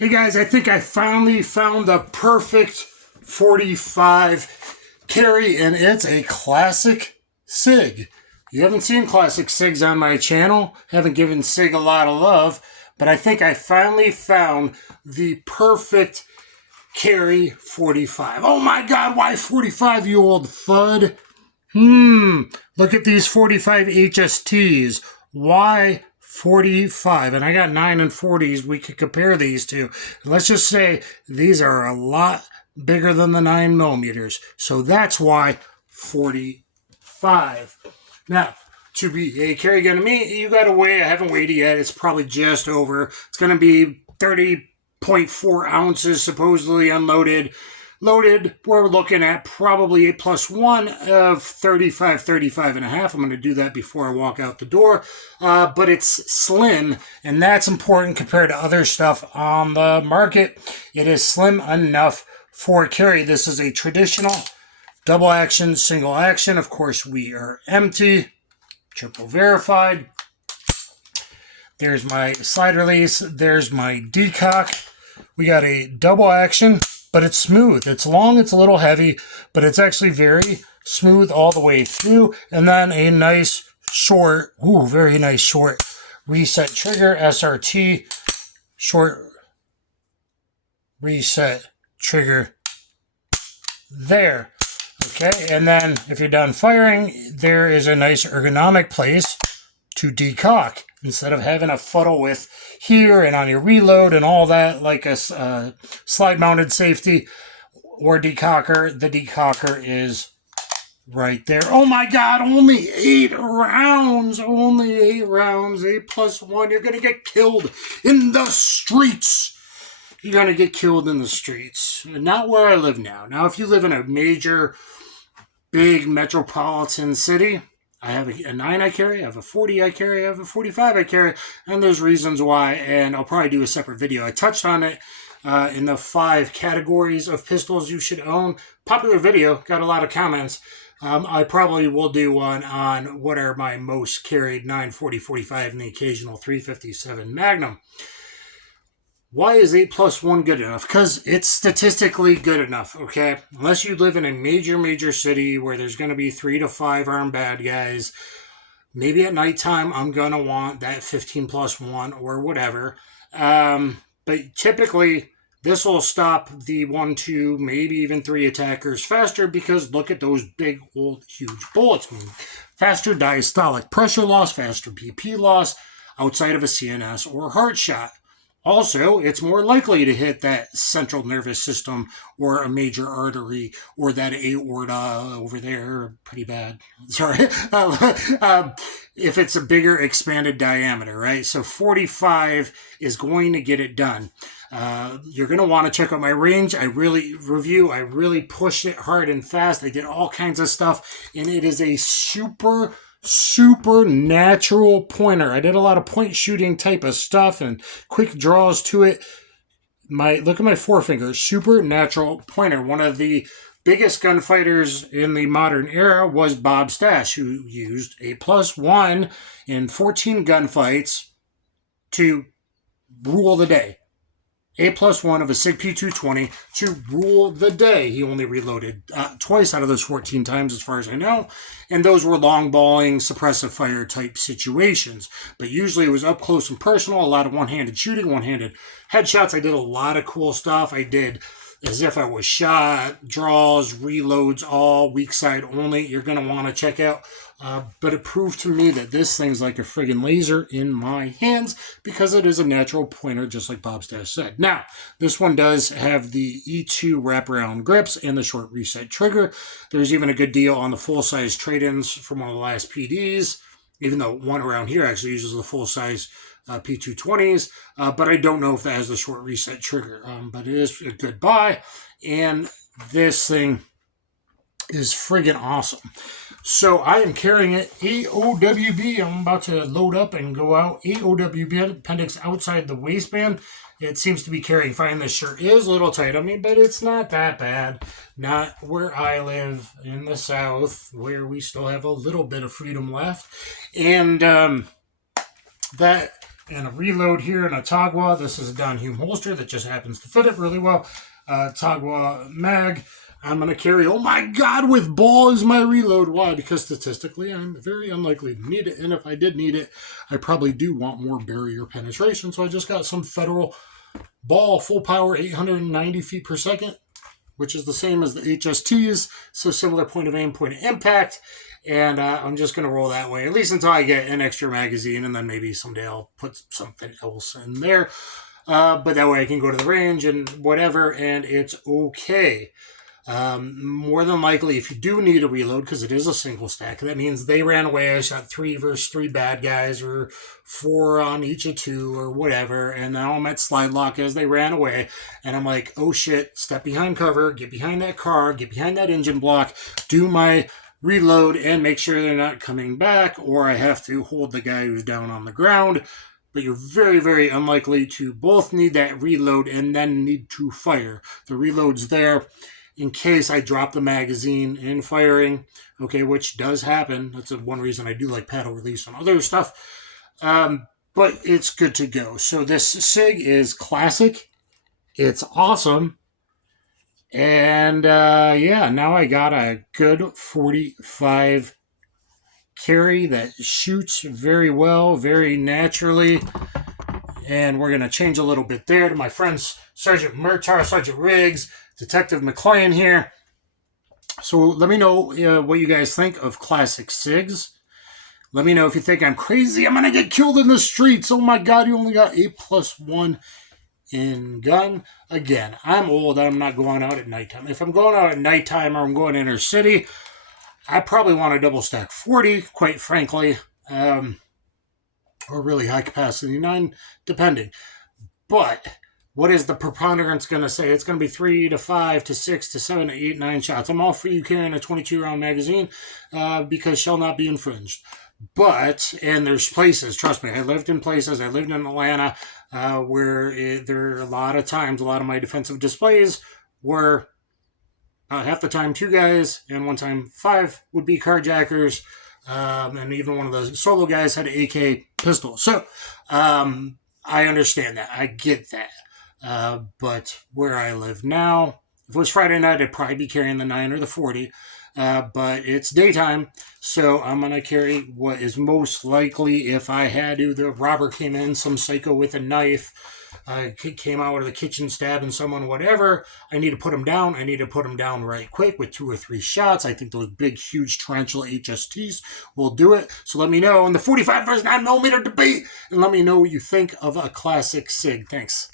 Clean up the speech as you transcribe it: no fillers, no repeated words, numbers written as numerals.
Hey guys, I think I finally found the perfect 45 carry, and it's a classic Sig. You haven't seen classic Sigs on my channel, haven't given Sig a lot of love, but I think I finally found the perfect carry 45. Oh my god, why 45, you old fud? Look at these 45 HSTs. Why 45? And I got 9 and 40s we could compare these to. Let's just say these are a lot bigger than the 9 millimeters. So that's why 45. Now, to be a carry gun to me, you got to weigh. I haven't weighed it yet. It's probably just over. It's going to be 30.4 ounces supposedly unloaded. Loaded, we're looking at probably a +1 of 35 and a half. I'm going to do that before I walk out the door. But it's slim, and that's important compared to other stuff on the market. It is slim enough for carry. This is a traditional double action, single action. Of course, we are empty, triple verified. There's my slide release. There's my decock. We got a double action, but it's smooth. It's long, it's a little heavy, but it's actually very smooth all the way through. And then a nice short, very nice short reset trigger, SRT, short reset trigger there. Okay, and then if you're done firing, there is a nice ergonomic place to decock. Instead of having a fuddle with here and on your reload and all that, like a slide-mounted safety or decocker, the decocker is right there. Oh my god, only 8 rounds. Only 8 rounds. 8+1. You're going to get killed in the streets. You're going to get killed in the streets. Not where I live now. Now, if you live in a major, big metropolitan city, I have a 9 I carry, I have a 40 I carry, I have a 45 I carry, and there's reasons why, and I'll probably do a separate video. I touched on it in the 5 categories of pistols you should own. Popular video, got a lot of comments. I probably will do one on what are my most carried 9, 40, 45, and the occasional 357 Magnum. Why is 8+1 good enough? Because it's statistically good enough, okay? Unless you live in a major city where there's going to be 3 to 5 armed bad guys, maybe at nighttime I'm going to want that 15+1 or whatever. But typically, this will stop the 1, 2, maybe even 3 attackers faster because look at those big, old, huge bullets. Faster diastolic pressure loss, faster BP loss outside of a CNS or heart shot. Also, it's more likely to hit that central nervous system or a major artery or that aorta over there. Pretty bad. Sorry. If it's a bigger expanded diameter, right? So 45 is going to get it done. You're going to want to check out my range. I really pushed it hard and fast. I did all kinds of stuff, and it is a super natural pointer. I did a lot of point shooting type of stuff and quick draws to it. Look at my forefinger, super natural pointer. One of the biggest gunfighters in the modern era was Bob Stash, who used 8+1 in 14 gunfights to rule the day. 8+1 of a Sig P220 to rule the day. He only reloaded twice out of those 14 times, as far as I know, and those were long balling, suppressive fire type situations. But usually it was up close and personal, a lot of one-handed shooting, one-handed headshots. I did a lot of cool stuff. I did as if I was shot, draws, reloads, all weak side only. You're going to want to check out. But it proved to me that this thing's like a friggin' laser in my hands because it is a natural pointer, just like Bob Stash said. Now, this one does have the E2 wraparound grips and the short reset trigger. There's even a good deal on the full-size trade-ins from one of the last PDs, even though one around here actually uses the full-size P220s, but I don't know if that has the short reset trigger, but it is a good buy, and this thing is friggin' awesome. So I am carrying it AOWB. I'm about to load up and go out. AOWB appendix outside the waistband. It seems to be carrying fine. This shirt is a little tight on me, but it's not that bad. Not where I live in the South, where we still have a little bit of freedom left. And that and a reload here in a Tagua. This is a Donhume holster that just happens to fit it really well. Tagua mag. I'm going to carry, oh my God, with ball is my reload. Why? Because statistically, I'm very unlikely to need it. And if I did need it, I probably do want more barrier penetration. So I just got some Federal ball, full power, 890 feet per second, which is the same as the HSTs. So similar point of aim, point of impact. And I'm just going to roll that way, at least until I get an extra magazine. And then maybe someday I'll put something else in there. But that way I can go to the range and whatever, and it's okay. More than likely, if you do need a reload, because it is a single stack, that means they ran away. I shot 3 versus 3 bad guys, or 4 on each of 2, or whatever. And now I'm at slide lock as they ran away. And I'm like, oh shit, step behind cover, get behind that car, get behind that engine block, do my reload, and make sure they're not coming back, or I have to hold the guy who's down on the ground. But you're very, very unlikely to both need that reload and then need to fire. The reload's there in case I drop the magazine in firing, okay, which does happen. That's one reason I do like paddle release and other stuff. But it's good to go. So this SIG is classic. It's awesome. And yeah, now I got a good 45 carry that shoots very well, very naturally. And we're going to change a little bit there to my friends Sergeant Murtar, Sergeant Riggs, Detective McLean here. So let me know what you guys think of classic SIGs. Let me know if you think I'm crazy. I'm going to get killed in the streets. Oh my God, you only got 8+1 in gun. Again, I'm old. I'm not going out at nighttime. If I'm going out at nighttime or I'm going inner city, I probably want a double stack 40, quite frankly, or really high capacity 9, depending. But what is the preponderance going to say? It's going to be 3 to 5 to 6 to 7 to 8, 9 shots. I'm all for you carrying a 22 round magazine because shall not be infringed. But, and there's places, trust me, I lived in places, I lived in Atlanta, where there are a lot of times, a lot of my defensive displays were half the time 2 guys, and one time 5 would be carjackers, and even one of the solo guys had an AK pistol. So, I understand that. I get that. But where I live now, if it was Friday night, I'd probably be carrying the 9 or the 40. But it's daytime, so I'm going to carry what is most likely, if I had to, the robber came in, some psycho with a knife, came out of the kitchen stabbing someone, whatever, I need to put him down. I need to put him down right quick with 2 or 3 shots. I think those big, huge tarantula HSTs will do it. So let me know in the 45 versus 9mm debate, and let me know what you think of a classic SIG. Thanks.